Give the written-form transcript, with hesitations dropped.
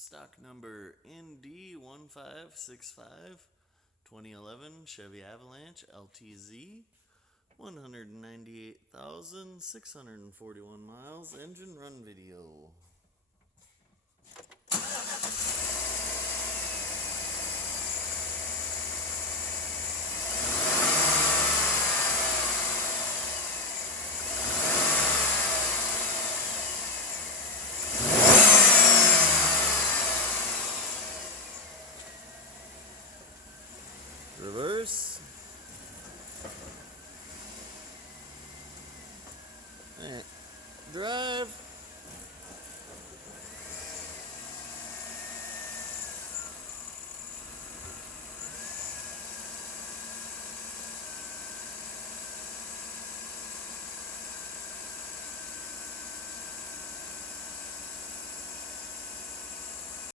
Stock number ND1565, 2011 Chevy Avalanche Ltz, 198,641 miles, engine run video.